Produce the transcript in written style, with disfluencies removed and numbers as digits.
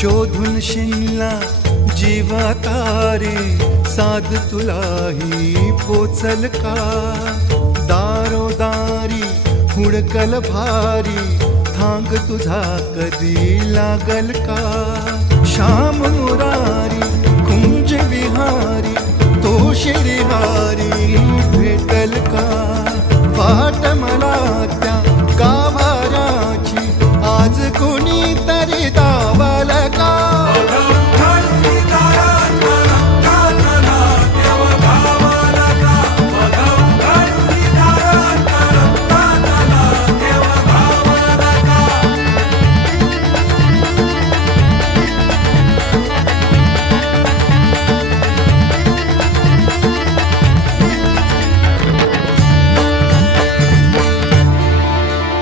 शोधून शिनला जीवा तारे, साध तुलाही पोचल का? दारोदारी हुडकल भारी, थांग तुझा कधी लागल का? श्याम मुरारी कुंज विहारी, तो श्रीहारी भेटल का? वाट मला